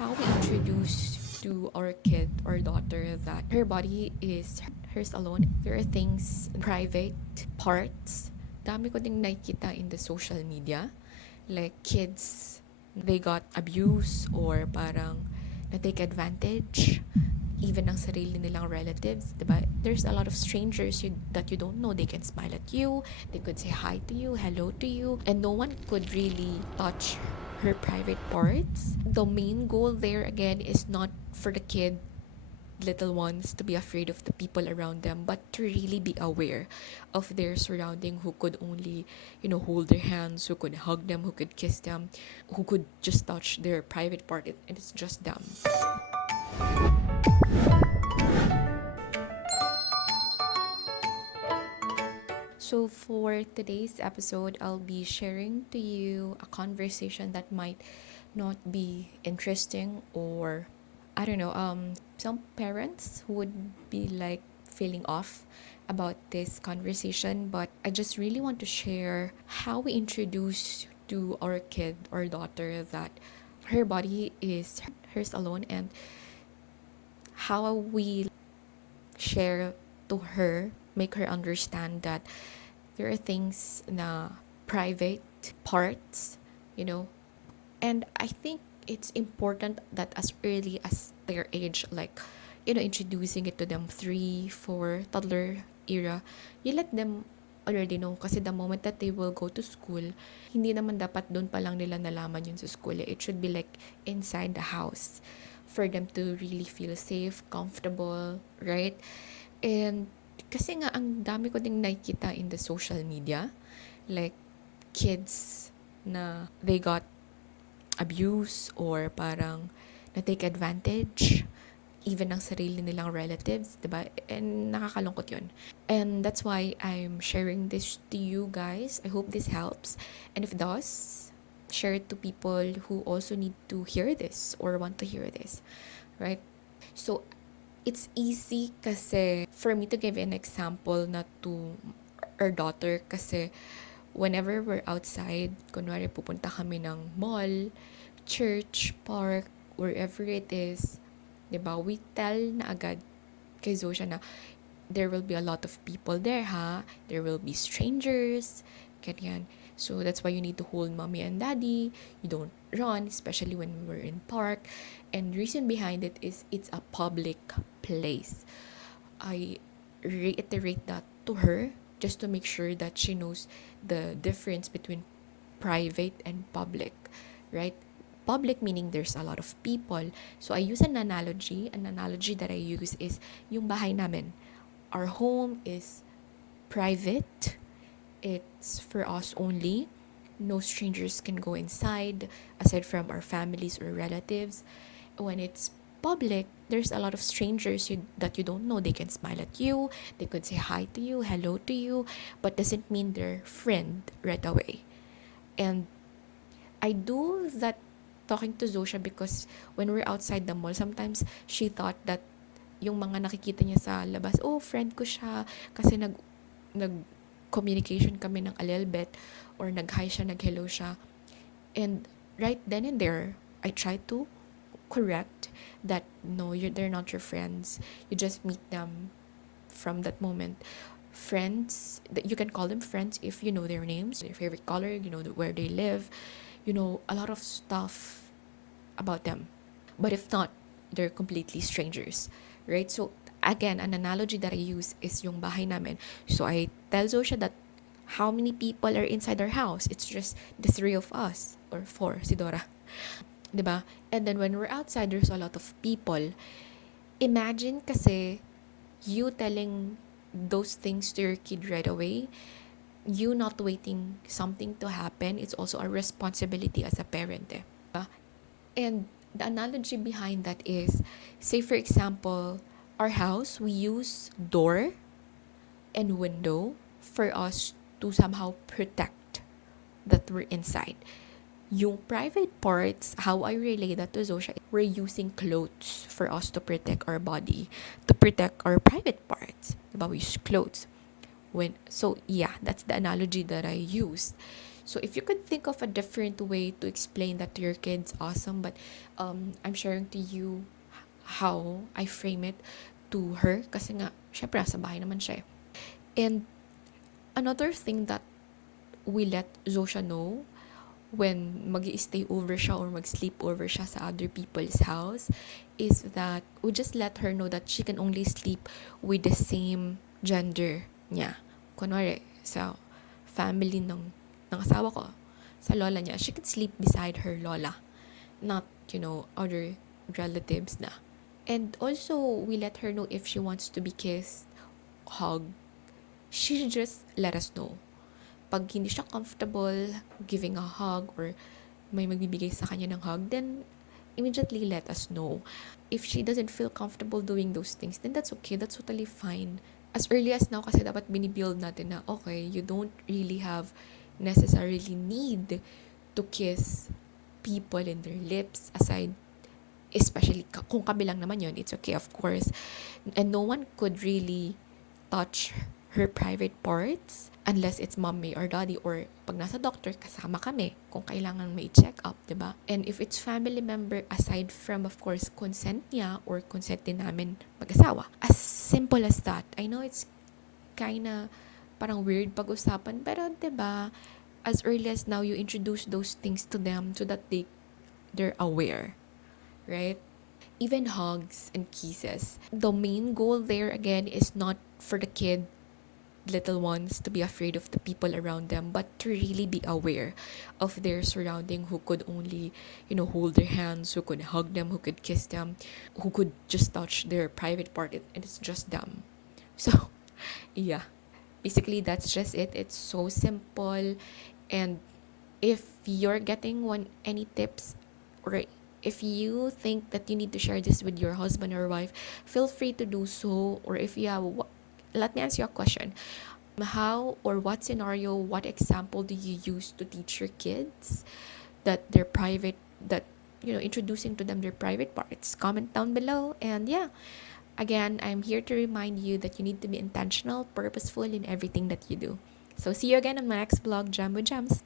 how we introduce to our kid or daughter that her body is hers alone. There are things, private parts. Dami ko ding nakikita in the social media. Like kids, they got abused or parang na-take advantage even ng sarili nilang relatives, diba? There's a lot of strangers that you don't know. They can smile at you, they could say hi to you, hello to you, and no one could really touch her private parts. The main goal there again is not for the kid little ones to be afraid of the people around them, but to really be aware of their surrounding, who could only hold their hands, who could hug them, who could kiss them, who could just touch their private part, and it's just them. So, for today's episode, I'll be sharing to you a conversation that might not be interesting, or I don't know, some parents would be like feeling off about this conversation, but I just really want to share how we introduce to our kid or daughter that her body is hers alone, and how we share to her, make her understand that there are things na private parts, you know. And I think it's important that as early as their age, like, introducing it to them 3, 4, toddler era, you let them already know. Kasi the moment that they will go to school, hindi naman dapat doon pa lang nila nalaman yun sa school. It should be like inside the house for them to really feel safe, comfortable, right? And kasi nga, ang dami ko ding nakikita in the social media. Like, kids na they got abused or parang na-take advantage even ng sarili nilang relatives, diba? And nakakalungkot yun. And that's why I'm sharing this to you guys. I hope this helps. And if it does, share it to people who also need to hear this or want to hear this, right? So, it's easy kasi for me to give an example na to our daughter, kasi whenever we're outside, kunwari pupunta kami ng mall, church, park, wherever it is, diba, we tell na agad kay Zosha na there will be a lot of people there, ha? There will be strangers, ganyan. So that's why you need to hold mommy and daddy. You don't run, especially when we're in park. And reason behind it is it's a public place. I reiterate that to her just to make sure that she knows the difference between private and public, right? Public meaning there's a lot of people. So I use an analogy. An analogy that I use is yung bahay namin. Our home is private. It's for us only. No strangers can go inside aside from our families or relatives. When it's public, there's a lot of strangers that you don't know. They can smile at you, they could say hi to you, hello to you, but doesn't mean they're friend right away. And I do that talking to Zosha because when we're outside the mall, sometimes she thought that yung mga nakikita niya sa labas, oh, friend ko siya kasi nag communication kami ng a little bit, or nag-hi siya, nag-hello siya. And right then and there, I try to correct that no, they're not your friends. You just meet them from that moment. Friends, that you can call them friends if you know their names, their favorite color, where they live, a lot of stuff about them. But if not, they're completely strangers, right? So again, an analogy that I use is yung bahay namin. So I tell Zosha that how many people are inside our house? It's just the 3 of us, or 4, si Dora. Diba? And then when we're outside, there's a lot of people. Imagine kasi you telling those things to your kid right away, you not waiting something to happen. It's also a responsibility as a parent. Diba? And the analogy behind that is, say for example, our house, we use door and window for us to somehow protect that we're inside. Yung private parts, how I relate that to Zosha, we're using clothes for us to protect our body, to protect our private parts. Diba? We use clothes. So yeah, that's the analogy that I used. So if you could think of a different way to explain that to your kids, awesome. But I'm sharing to you how I frame it to her kasi nga, syempre, sa bahay naman siya eh. And another thing that we let Zosha know when mag-stay over siya or mag-sleep over siya sa other people's house is that we just let her know that she can only sleep with the same gender niya. Kunwari, sa family ng asawa ko, sa lola niya, she can sleep beside her lola, not, other relatives na. And also, we let her know if she wants to be kissed, hugged, she just let us know. Pag hindi siya comfortable giving a hug or may magbibigay sa kanya ng hug, then immediately let us know. If she doesn't feel comfortable doing those things, then that's okay. That's totally fine. As early as now, kasi dapat binibuild natin na, okay, you don't really have necessarily need to kiss people in their lips aside, especially kung kami lang naman yun, it's okay, of course. And no one could really touch her private parts unless it's mommy or daddy, or pag nasa doctor, kasama kami kung kailangan may check up, diba? And if it's family member, aside from, of course, consent niya or consent din namin mag-asawa. As simple as that. I know it's kinda parang weird pag-usapan, pero diba, as early as now, you introduce those things to them so that they're aware, right? Even hugs and kisses. The main goal there again is not for the kid, little ones, to be afraid of the people around them, but to really be aware of their surrounding, who could only, hold their hands, who could hug them, who could kiss them, who could just touch their private part, and it's just them. So, yeah. Basically, that's just it. It's so simple. And if you're getting any tips, or if you think that you need to share this with your husband or wife, feel free to do so. Or if you have, let me answer your question. How or what scenario, what example do you use to teach your kids that their private, that, introducing to them their private parts? Comment down below. And yeah, again, I'm here to remind you that you need to be intentional, purposeful in everything that you do. So see you again on my next vlog, Jam with Gems.